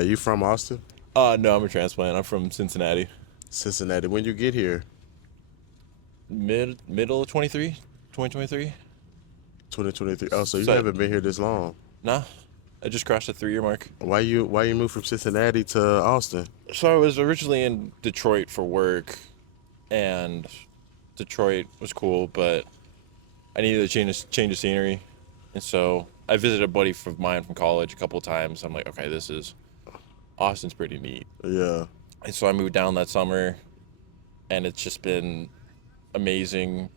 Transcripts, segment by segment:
Are you from Austin? No, I'm a transplant. I'm from Cincinnati. Cincinnati. When you get here? Middle of 23, 2023. 2023. Oh, so you So, haven't been here this long. nah, I just crossed the 3 year mark. Why you moved from Cincinnati to Austin? So I was originally in Detroit for work, and Detroit was cool, but I needed a change of scenery, and so I visited a buddy of mine from college a couple of times. I'm like, okay, Austin's pretty neat, Yeah, and so I moved down that summer, and it's just been amazing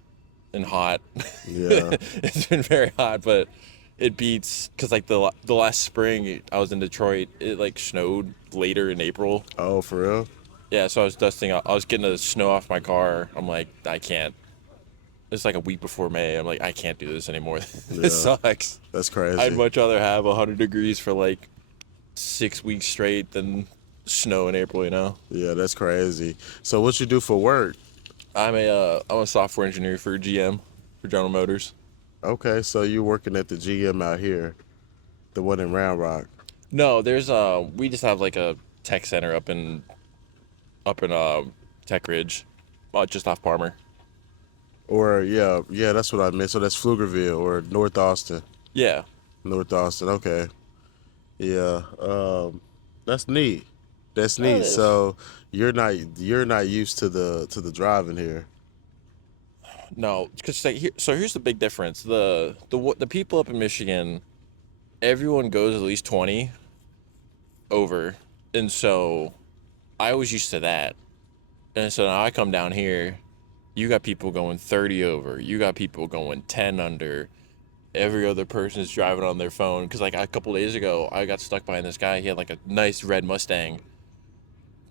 and hot. yeah. It's been very hot, but it beats because like the last spring I was in Detroit, it like snowed later in April. Oh, for real? Yeah, so I was dusting. I was getting the snow off my car. I'm like, I can't. It's like a week before May. I'm like, I can't do this anymore. This Yeah, sucks. that's I'd crazy. much rather have 100 degrees for like 6 weeks straight than snow in April. Yeah, that's crazy. So what you do for work? I'm a software engineer for GM, for General Motors. Okay, so you working at the GM out here, the one in Round Rock. No, there's we just have like a tech center up in Tech Ridge, just off Palmer. Or yeah, that's what I meant. So that's Pflugerville or North Austin. Yeah. North Austin. Okay. Yeah. That's neat. That's Oh, it neat. is. So you're not used to the driving here. No, because like, so here's the big difference. The people up in Michigan, everyone goes at least 20 over, and so I was used to that. And so now I come down here, you got people going 30 over, you got people going 10 under. Every other person is driving on their phone. Because like a couple days ago, I got stuck behind this guy. He had like a nice red Mustang,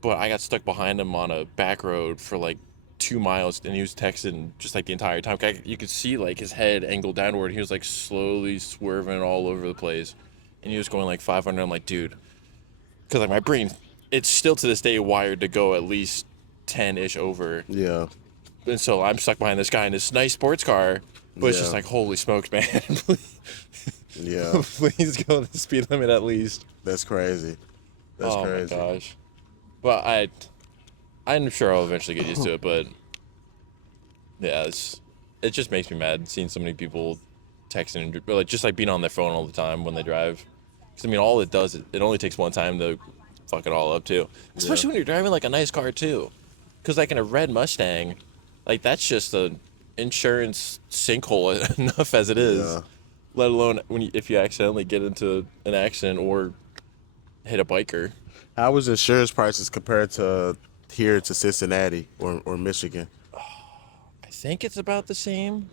but I got stuck behind him on a back road for like 2 miles, and he was texting just like the entire time. You could see like his head angled downward. He was like slowly swerving all over the place, and he was going like 500. I'm like, dude, because like my brain, it's still to this day wired to go at least 10-ish over, Yeah. and so I'm stuck behind this guy in this nice sports car. But it's just Yeah. like, holy smokes, man! Yeah. Please go the speed limit at least. That's crazy. That's Oh my crazy. gosh. But I'm sure I'll eventually get used to it. But yeah, it just makes me mad seeing so many people texting and like just like being on their phone all the time when they drive. Because I mean, all it does is it only takes one time to fuck it all up too. Yeah. Especially when you're driving like a nice car too. Because like in a red Mustang, like that's just a insurance sinkhole enough as it is. Yeah. Let alone if you accidentally get into an accident or hit a biker. How was insurance prices compared to here to Cincinnati or Michigan? I think it's about the same.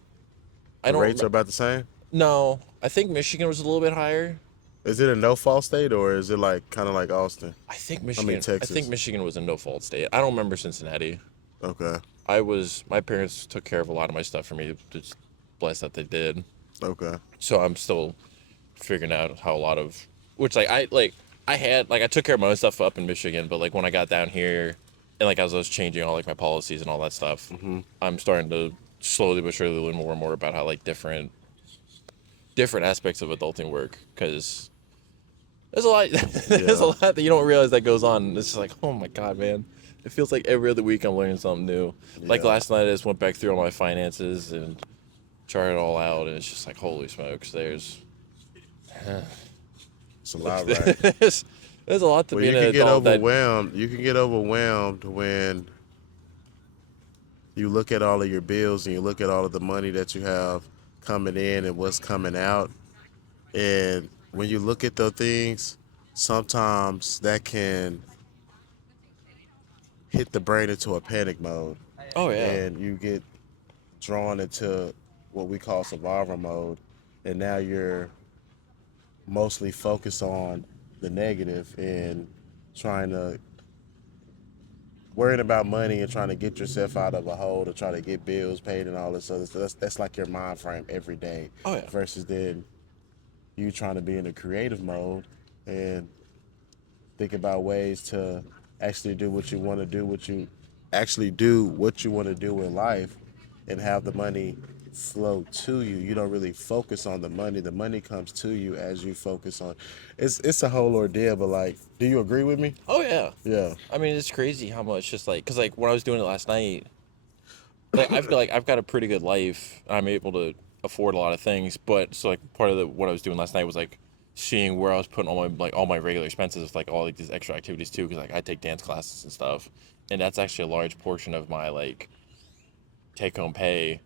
I The don't rates are remember. about the same? No, I think Michigan was a little bit higher. Is it a no fault state or is it like kind of like Austin? I mean I think Texas. Michigan was a no fault state. I don't remember Cincinnati. Okay. My parents took care of a lot of my stuff for me. Just blessed that they did. Okay. So I'm still figuring out how a lot of, which I had like I took care of my own stuff up in Michigan, but like when I got down here, and like as I was changing all like my policies and all that stuff, Hmm. I'm starting to slowly but surely learn more and more about how like different aspects of adulting work, because there's a lot there's a Yeah. lot that you don't realize that goes on. It's just like, oh my god, man. It feels like every other week I'm learning something new. Like Yeah. last night I just went back through all my finances and charted it all out, and it's just like, holy smokes, It's a lot, right? there's, there's a lot to Well, being you an can get adult that, overwhelmed. You can get overwhelmed when you look at all of your bills and you look at all of the money that you have coming in and what's coming out. And when you look at those things, sometimes that can hit the brain into a panic mode oh yeah. and you get drawn into what we call survivor mode. And now you're mostly focused on the negative and trying to worrying about money and trying to get yourself out of a hole to try to get bills paid and all this other stuff. That's like your mind frame every day Oh yeah. versus then you trying to be in a creative mode and think about ways to actually do what you want to do in life and have the money flow to you. You don't really focus on the money. The money comes to you as you focus on. It's a whole ordeal. But like, do you agree with me? Oh yeah. Yeah. I mean, it's crazy how much just like, cause like when I was doing it last night, I've got a pretty good life. I'm able to afford a lot of things, but so like part of what I was doing last night was like seeing where I was putting all my regular expenses, like all like these extra activities too, because like I take dance classes and stuff, and that's actually a large portion of my like take home pay.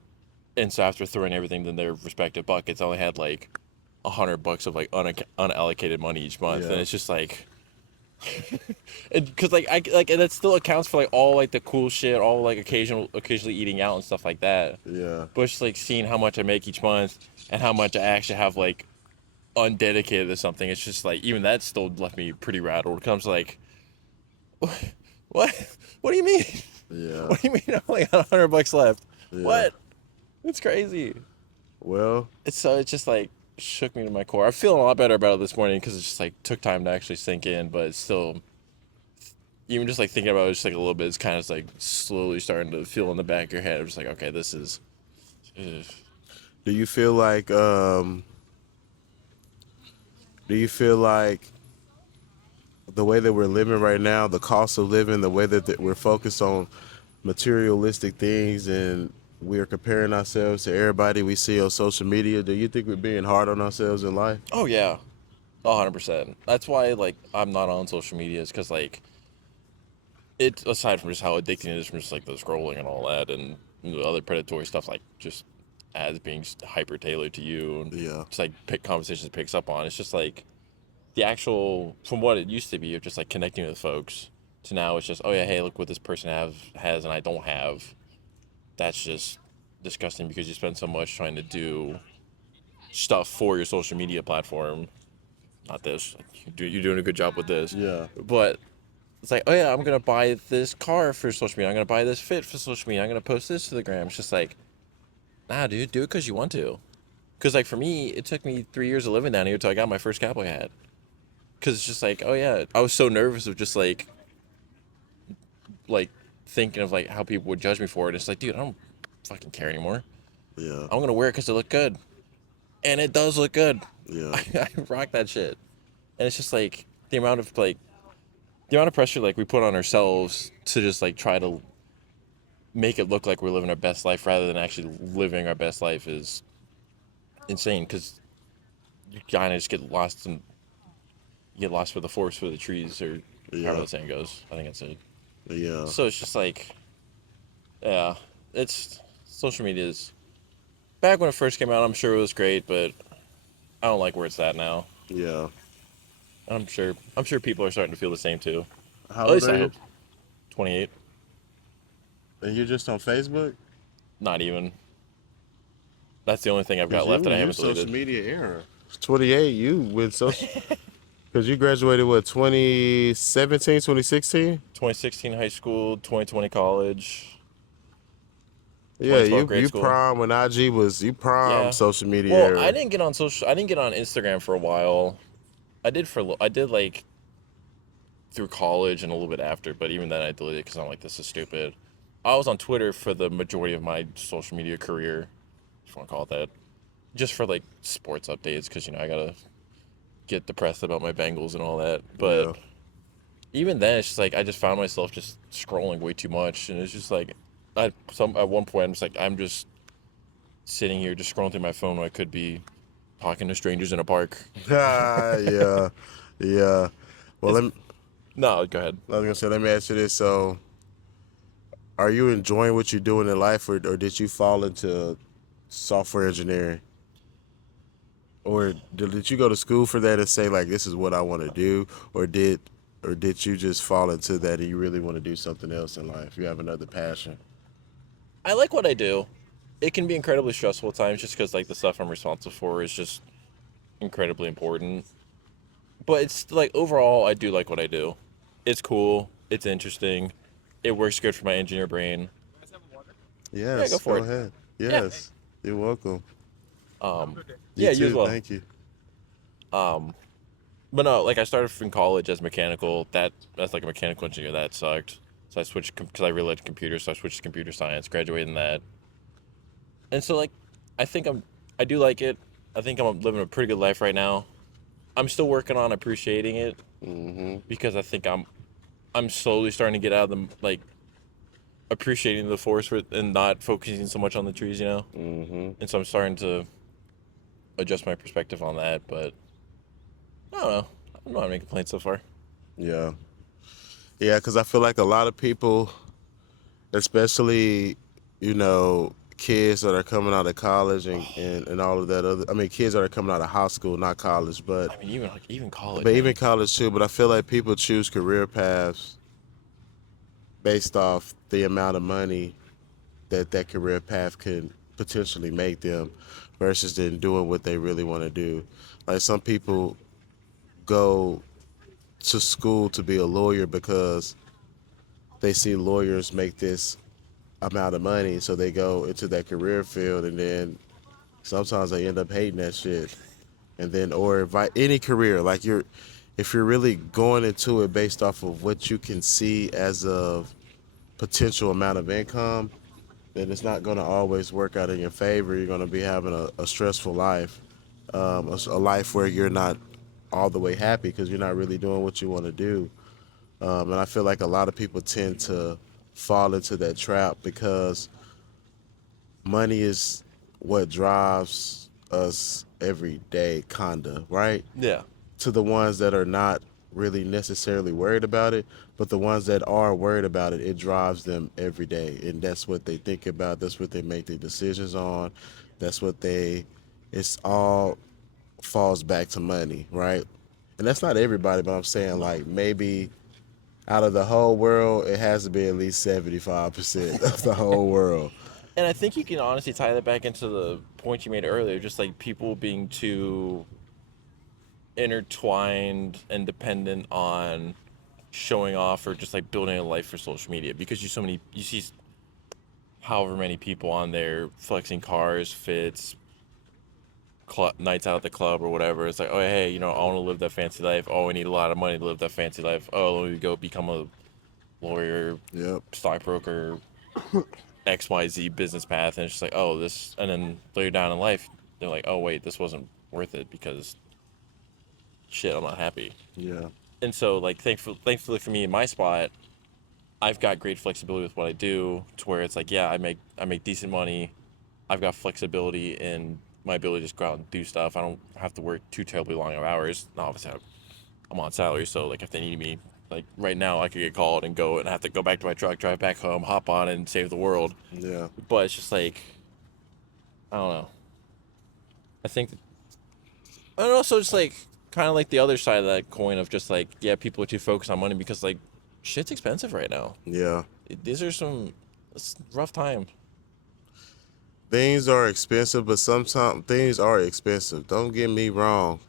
And so after throwing everything in their respective buckets, I only had like $100 of like unallocated money each month, and Yeah. it's just like, because like I like, and it still accounts for like all like the cool shit, all like occasionally eating out and stuff like that. Yeah. But just like seeing how much I make each month and how much I actually have like undedicated to something, it's just like even that still left me pretty rattled. It comes like, what? What do you mean? Yeah. What do you mean I only got $100 left? Yeah. What? It's crazy. Well, It's just like shook me to my core. I'm feeling a lot better about it this morning because it just like took time to actually sink in, but it's still, even just like thinking about it just like a little bit, it's kind of like slowly starting to feel in the back of your head. I'm just like, okay, this is. Ugh. do you feel like do you feel like the way that we're living right now, the cost of living, the way that we're focused on materialistic things and we're comparing ourselves to everybody we see on social media, do you think we're being hard on ourselves in life? Oh yeah, 100%. That's why like I'm not on social media, is because like it, aside from just how addicting it is from just like the scrolling and all that and the other predatory stuff, like just ads being hyper tailored to you and Yeah. just like pick conversations it picks up on. It's just like the actual, from what it used to be of just like connecting with folks, to now it's just, oh yeah, hey, look what this person has and I don't have. That's just disgusting because you spend so much trying to do stuff for your social media platform. Not this. You're doing a good job with this. Yeah. But it's like, oh yeah, I'm gonna buy this car for social media. I'm gonna buy this fit for social media. I'm gonna post this to the gram. It's just like, nah, dude, do it because you want to. Because like for me, it took me 3 years of living down here till I got my first cowboy hat. Because it's just like, oh yeah, I was so nervous of just like thinking of like how people would judge me for it. It's like, dude, I don't fucking care anymore. Yeah. I'm gonna wear it because it looked good, and it does look good. Yeah. I rock that shit, and it's just like the amount of pressure like we put on ourselves to just like try to make it look like we're living our best life rather than actually living our best life is insane. Because you kind of just get lost and you get lost for the forest for the trees, or however Yeah. the saying goes. I think that's it. Yeah. So it's just like, yeah, it's social media is back when it first came out. I'm sure it was great, but I don't like where it's at now. Yeah. I'm sure people are starting to feel the same too. How At old least are I you? hope. 28. And you're just on Facebook? Not even. That's the only thing I've Because got left that I you haven't social deleted. media era. 28, you with social. Because you graduated, what, 2017, 2016? 2016 high school, 2020 college, Yeah, 2012 you grade you school. prime when IG was, you prime Yeah. social media Well, I era. didn't get on I didn't get on Instagram for a while. I did like through college and a little bit after, but even then I deleted it because I'm like, this is stupid. I was on Twitter for the majority of my social media career, if you want to call it that, just for like sports updates because I gotta get depressed about my Bengals and all that. But Yeah. even then, it's just like I just found myself just scrolling way too much, and it's just like at one point I'm just sitting here just scrolling through my phone when I could be talking to strangers in a park. Yeah. Yeah. Well, It's no, go ahead. I was gonna say, let me ask you this. So, are you enjoying what you're doing in life, or did you fall into software engineering, or did you go to school for that and say like this is what I want to do, or did you just fall into that and you really want to do something else in life? You have another passion. I like what I do. It can be incredibly stressful at times just because like the stuff I'm responsible for is just incredibly important. But it's like overall, I do like what I do. It's cool. It's interesting. It works good for my engineer brain. Yeah, go Yes, for go it. ahead. Yeah. Yes, you're welcome. Um, You yeah, you as too. well. Thank you. Um, but no, like I started in college as mechanical. That's like a mechanical engineer. That sucked. So I switched because I really liked computers. So I switched to computer science. Graduated in that. And so like I think I do like it. I think I'm living a pretty good life right now. I'm still working on appreciating it Mm-hmm. because I think I'm slowly starting to get out of the like appreciating the forest and not focusing so much on the trees, you know. Mm-hmm. And so I'm starting to adjust my perspective on that. But I don't know. I don't have any complaints so far. Yeah. Yeah, because I feel like a lot of people, especially, kids that are coming out of college and all of that other, I mean, kids that are coming out of high school, not college, I mean, even college, but even man. college too. But I feel like people choose career paths based off the amount of money that career path can potentially make them versus then doing what they really want to do. Like some people go to school to be a lawyer because they see lawyers make this amount of money, so they go into that career field, and then sometimes they end up hating that shit. And then, or any career, like if you're really going into it based off of what you can see as a potential amount of income, then it's not going to always work out in your favor. You're going to be having a stressful life, a life where you're not all the way happy because you're not really doing what you want to do. And I feel like a lot of people tend to fall into that trap because money is what drives us every day, kinda, right? Yeah. To the ones that are not really necessarily worried about it, but the ones that are worried about it, it drives them every day. And that's what they think about, that's what they make their decisions on. That's what it's all falls back to money, right? And that's not everybody, but I'm saying No. like maybe out of the whole world, it has to be at least 75% of the whole world. And I think you can honestly tie that back into the point you made earlier, just like people being too intertwined and dependent on showing off or just like building a life for social media because you see however many people on there flexing cars, fits, nights out at the club or whatever. It's like, oh hey, I want to live that fancy life. Oh, I need a lot of money to live that fancy life. Oh, let me go become a lawyer, Yep. stockbroker, XYZ business path, and it's just like, oh, this, and then later down in life, they're like, oh wait, this wasn't worth it because shit, I'm not happy. Yeah. And so like thankfully for me in my spot, I've got great flexibility with what I do to where it's like, yeah, I make decent money. I've got flexibility in my ability to just go out and do stuff. I don't have to work too terribly long of hours. Now, obviously, I'm on salary, so like if they need me, like right now, I could get called and go and have to go back to my truck, drive back home, hop on and save the world. Yeah. But it's just like I don't know. I think, and also just like kind of like the other side of that coin of just like yeah, people are too focused on money because like shit's expensive right now. Yeah. These are some it's rough time. Things are expensive, but sometimes things are expensive. Don't get me wrong.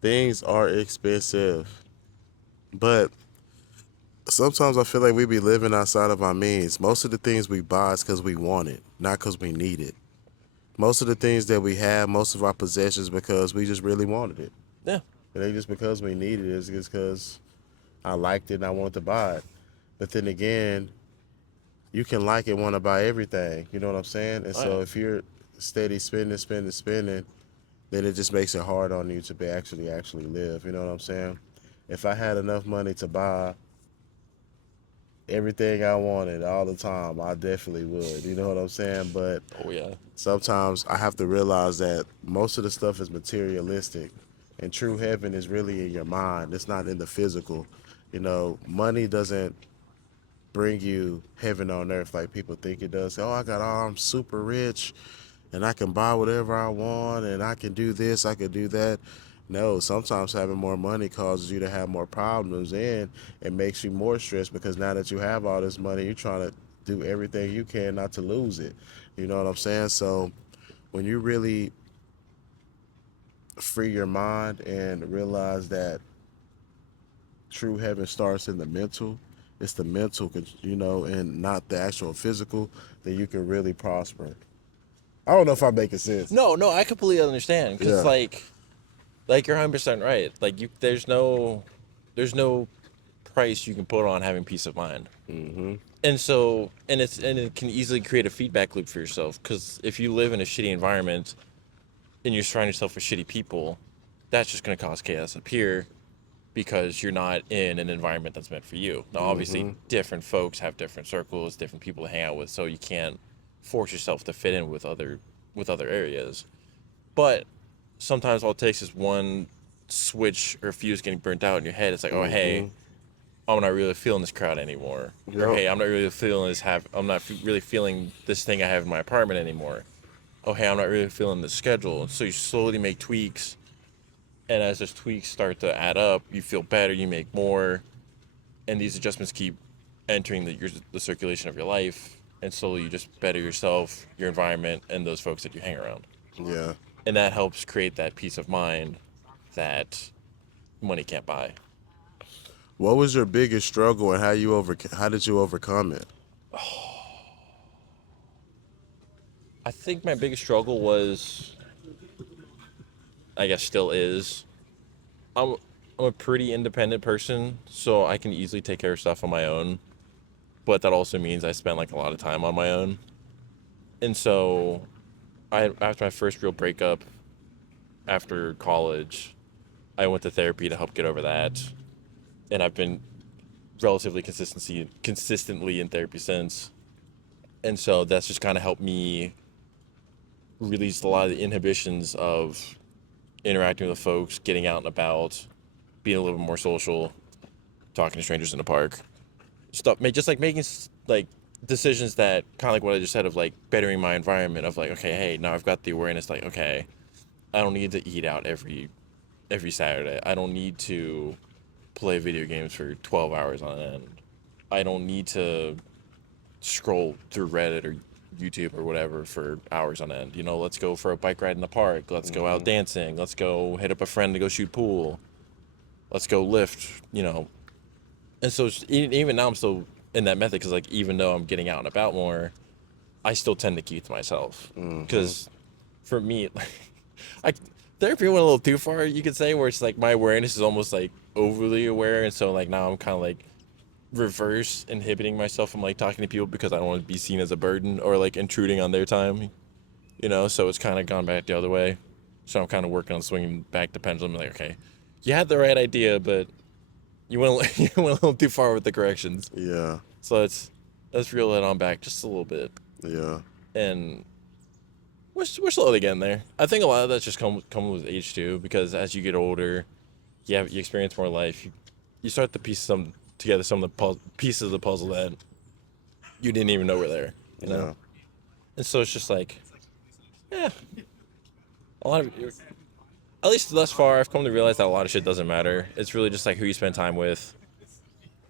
Things are expensive. But sometimes I feel like we be living outside of our means. Most of the things we buy is because we want it, not because we need it. Most of the things that we have, most of our possessions, because we just really wanted it. Yeah, It ain't just because we needed it, it's just because I liked it and I wanted to buy it. But then again, you can like and want to buy everything. You know what I'm saying? And oh yeah. so if you're steady spending, then it just makes it hard on you to be actually live. You know what I'm saying? If I had enough money to buy everything I wanted all the time, I definitely would. You know what I'm saying? But Oh yeah. sometimes I have to realize that most of the stuff is materialistic, and true heaven is really in your mind. It's not in the physical. Money doesn't bring you heaven on earth like people think it does. Oh, I'm super rich and I can buy whatever I want and I can do this, I can do that. No, sometimes having more money causes you to have more problems and it makes you more stressed because now that you have all this money, you're trying to do everything you can not to lose it. You know what I'm saying? So when you really free your mind and realize that true heaven starts in the mental, it's the mental, and not the actual physical, then you can really prosper. I don't know if I'm making sense. No, no, I completely understand because Yeah. like you're 100% right. Like there's no price you can put on having peace of mind. Mm-hmm. And so, and it can easily create a feedback loop for yourself, because if you live in a shitty environment and you're surrounding yourself with shitty people, that's just going to cause chaos up here because you're not in an environment that's meant for you. Now, obviously, Mm-hmm. different folks have different circles, different people to hang out with, so you can't force yourself to fit in with other areas. But sometimes all it takes is one switch or fuse getting burnt out in your head. It's like, oh hey, Mm-hmm. I'm not really feeling this crowd anymore, or Yep. hey, I'm not really feeling I'm not really feeling this thing I have in my apartment anymore. Oh hey, I'm not really feeling the schedule. So you slowly make tweaks, and as those tweaks start to add up, you feel better, you make more, and these adjustments keep entering the circulation of your life, and slowly you just better yourself, your environment, and those folks that you hang around, Yeah. and that helps create that peace of mind that money can't buy. What was your biggest struggle and how did you overcome it? I think my biggest struggle was, I guess still is, I'm I'm a pretty independent person, so I can easily take care of stuff on my own. But that also means I spend like a lot of time on my own. And so I after my first real breakup after college, I went to therapy to help get over that. And I've been relatively consistently in therapy since. And so that's just kind of helped me release a lot of the inhibitions of interacting with folks, getting out and about, being a little bit more social, talking to strangers in the park, stuff. Just like making like decisions that kind of like what I just said of like bettering my environment. Of like, okay, hey, now I've got the awareness. Like, okay, I don't need to eat out every Saturday. I don't need to play video games for 12 hours on end. I don't need to scroll through Reddit or YouTube or whatever for hours on end. You know, let's go for a bike ride in the park. Let's go out Mm-hmm. dancing. Let's go hit up a friend to go shoot pool. Let's go lift. And so even now I'm still in that method, because like even though I'm getting out and about more, I still tend to keep to myself, Mm-hmm. because for me, like, I therapy went a little too far, you could say, where it's like my awareness is almost like overly aware, and so like now I'm kind of like reverse inhibiting myself from like talking to people because I don't want to be seen as a burden or like intruding on their time, so it's kind of gone back the other way. So I'm kind of working on swinging back the pendulum, like, okay, you had the right idea, but you went a little too far with the corrections. Yeah. So let's reel it on back just a little bit, Yeah. and we're slowly getting there. I think a lot of that's just come with age too, because as you get older, you experience more life. You start to piece together some of the pieces of the puzzle that you didn't even know were there. Yeah. And so it's just like, yeah, a lot of, at least thus far, I've come to realize that a lot of shit doesn't matter. It's really just like who you spend time with,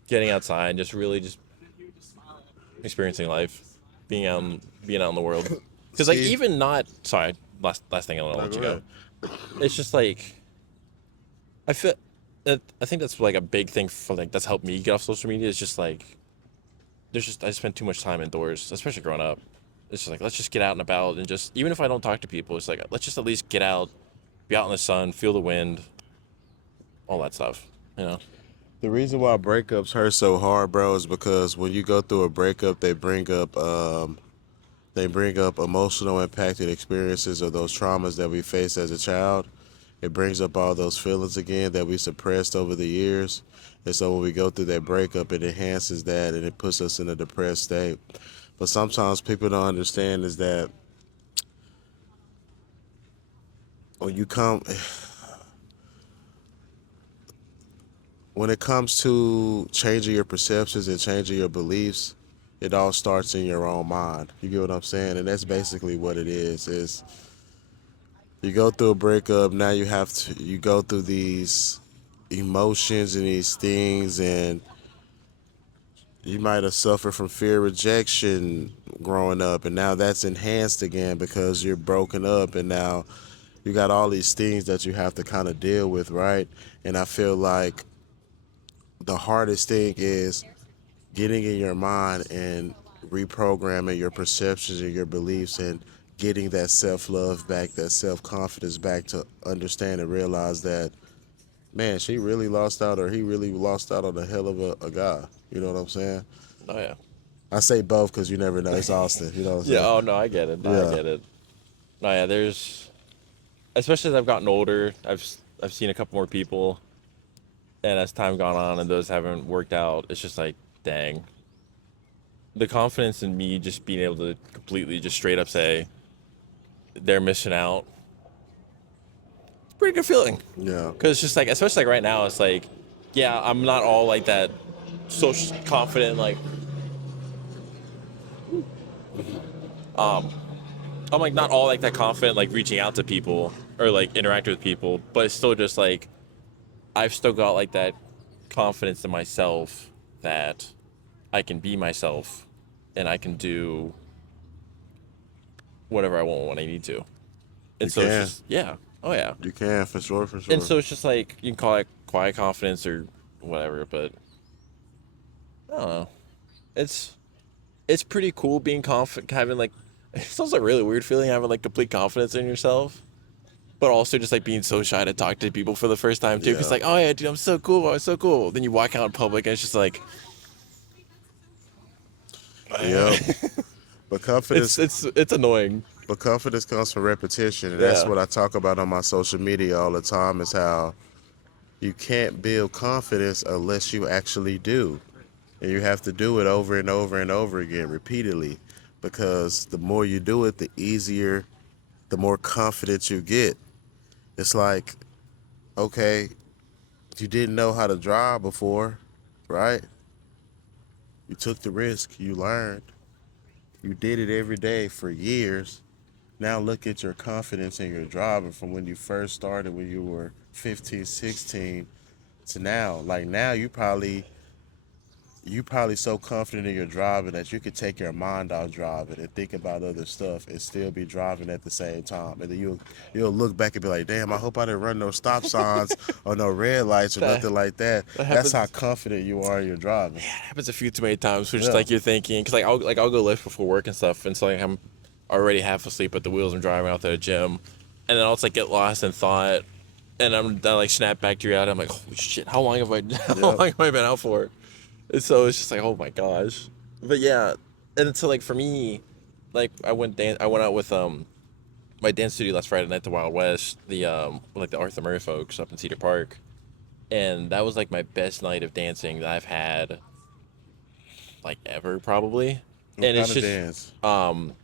getting outside, and just really just experiencing life, being out in the world. Because like See. even not sorry, last thing I'll No, let go you go. ahead. It's just like I feel I think that's like a big thing for like that's helped me get off social media. Is just like I spend too much time indoors, especially growing up. It's just like let's just get out and about, and just even if I don't talk to people, it's like let's just at least get out, be out in the sun, feel the wind, all that stuff. You know. The reason why breakups hurt so hard, bro, is because when you go through a breakup, they bring up emotional impacted experiences of those traumas that we faced as a child. It brings up all those feelings again that we suppressed over the years. And so when we go through that breakup, it enhances that and it puts us in a depressed state. But sometimes people don't understand is that when you come when it comes to changing your perceptions and changing your beliefs, it all starts in your own mind. You get what I'm saying? And that's basically what it is you go through a breakup, now you go through these emotions and these things, and you might have suffered from fear rejection growing up, and now that's enhanced again because you're broken up, and now you got all these things that you have to kind of deal with, right? And I feel like the hardest thing is getting in your mind and reprogramming your perceptions and your beliefs and getting that self-love back, that self-confidence back, to understand and realize that man, she really lost out, or he really lost out on a hell of a guy. You know what I'm saying? Oh yeah. I say both because you never know. It's Austin. You know what I'm Yeah. saying? Oh no, I get it. No, I Yeah. get it. No, yeah. There's especially as I've gotten older, I've seen a couple more people, and as time gone on, and those haven't worked out, it's just like, dang, the confidence in me just being able to completely just straight up say they're missing out. It's a pretty good feeling. Yeah. Cause it's just like, especially like right now, it's like, yeah, I'm not all like that, so confident. Like, I'm like not all like that confident, like reaching out to people or like interacting with people, but it's still just like I've still got like that confidence in myself that I can be myself and I can do whatever I want when I need to. You And so it's can. just, yeah, oh yeah. You can for sure. For And sure. so it's just like you can call it quiet confidence or whatever, but I don't know. It's it's pretty cool being confident, having like it sounds like a really weird feeling having like complete confidence in yourself, but also just like being so shy to talk to people for the first time too. Cause Yeah. like, oh yeah, dude, I'm so cool, I'm so cool. Then you walk out in public and it's just like, Yep. But confidence, it's annoying. but confidence comes from repetition, and that's Yeah, what I talk about on my social media all the time. Is how you can't build confidence unless you actually do. And you have to do it over and over and over again, repeatedly, because the more you do it, the easier, the more confident you get. It's like, okay, you didn't know how to drive before, right? You took the risk, you learned, you did it every day for years. Now look at your confidence in your driving from when you first started when you were 15, 16 to now. Like now you probably so confident in your driving that you could take your mind off driving and think about other stuff and still be driving at the same time. And then you'll look back and be like, damn, I hope I didn't run no stop signs or no red lights or that nothing like that. that That's how happens. confident you are in your driving. Happens a few too many times. Where just Yeah. like you're thinking, cause I'll go lift before work and stuff, and so like I'm already half asleep at the wheels. I'm driving out to the gym, and then I'll just like get lost in thought, and I like snap back to reality. I'm like, holy shit, how long have I how Yeah. long have I been out for? And so it's just like, oh my gosh. But yeah, and so like for me, like I went out with my dance studio last Friday night to Wild West, the like the Arthur Murray folks up in Cedar Park, and that was like my best night of dancing that I've had like ever probably. What And kind it's of just dance?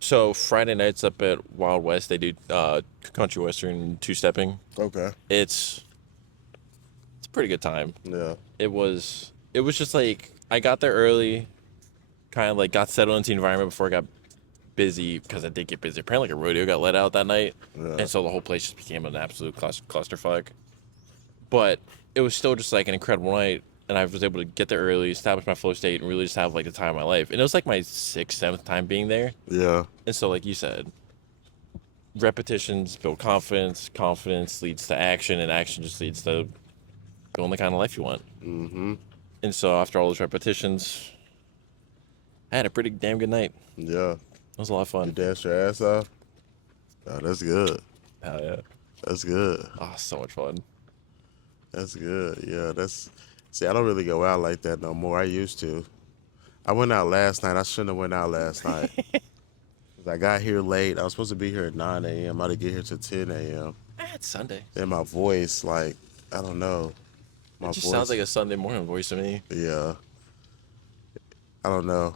so Friday nights up at Wild West they do country western two stepping. Okay. It's a pretty good time. Yeah. It was just like I got there early, kind of like got settled into the environment before I got busy because I did get busy. Apparently, like a rodeo got let out that night, Yeah. and so the whole place just became an absolute clusterfuck. But it was still just like an incredible night, and I was able to get there early, establish my flow state, and really just have like the time of my life. And it was like my sixth, seventh time being there, Yeah. and so like you said, repetitions build confidence, confidence leads to action, and action just leads to building the kind of life you want. Mm-hmm. And so after all those repetitions, I had a pretty damn good night. Yeah. It was a lot of You fun. dance your ass off? Oh, that's good. Hell yeah. That's good. Oh, so much fun. That's good. Yeah, that's. See, I don't really go out like that no more. I used to. I went out last night. I shouldn't have went out last night. 'Cause I got here late. I was supposed to be here at 9 a.m. I didn't get here till 10 a.m. It's Sunday. And my voice, like, I don't know. It My just sounds voice, like a Sunday morning voice to me. yeah. I don't know.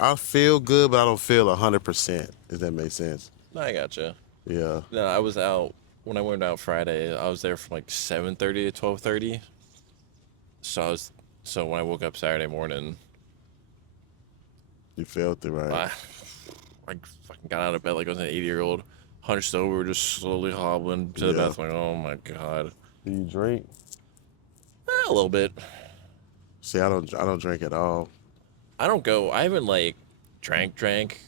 I feel good, but I don't feel 100%, if that makes sense. No, I gotcha. Yeah. No, I was out when I went out Friday. I was there from like 7:30 to 12:30. So I was so when I woke up Saturday morning, You felt it, right? I I fucking got out of bed like I was an 80-year-old, hunched over, just slowly hobbling to the Yeah. bathroom. Like, oh my god, Do you drink? a little bit. See, I don't drink at all. I don't go. I haven't like drank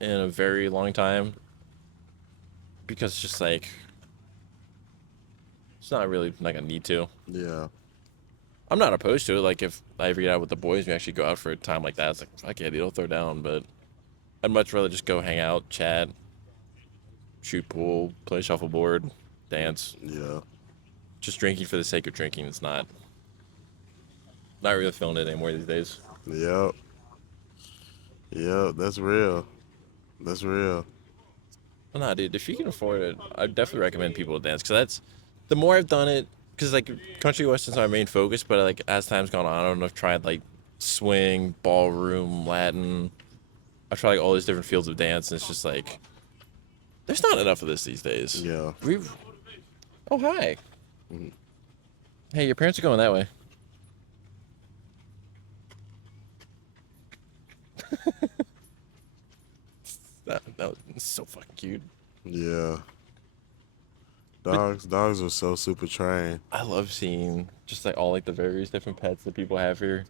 in a very long time because it's just like it's not really like a need to. Yeah. I'm not opposed to it. Like if I ever get out with the boys, we actually go out for a time like that. It's like fuck yeah, dude, I'll throw down. But I'd much rather just go hang out, chat, shoot pool, play shuffleboard, dance. Yeah. just drinking for the sake of drinking is not really feeling it anymore these days. Yep. Yep. That's real. That's real. Well, nah, dude, if you can afford it, I definitely recommend people to dance because that's the more I've done it. Because like country western's my main focus, but like as time's gone on, I don't know. I've tried like swing, ballroom, Latin. I've tried like all these different fields of dance, and it's just like there's not enough of this these days. Yeah. We've oh hi, hey, your parents are going that way. That was so fucking cute. Yeah. But Dogs are so super trained. I love seeing just like all like the various different pets that people have here.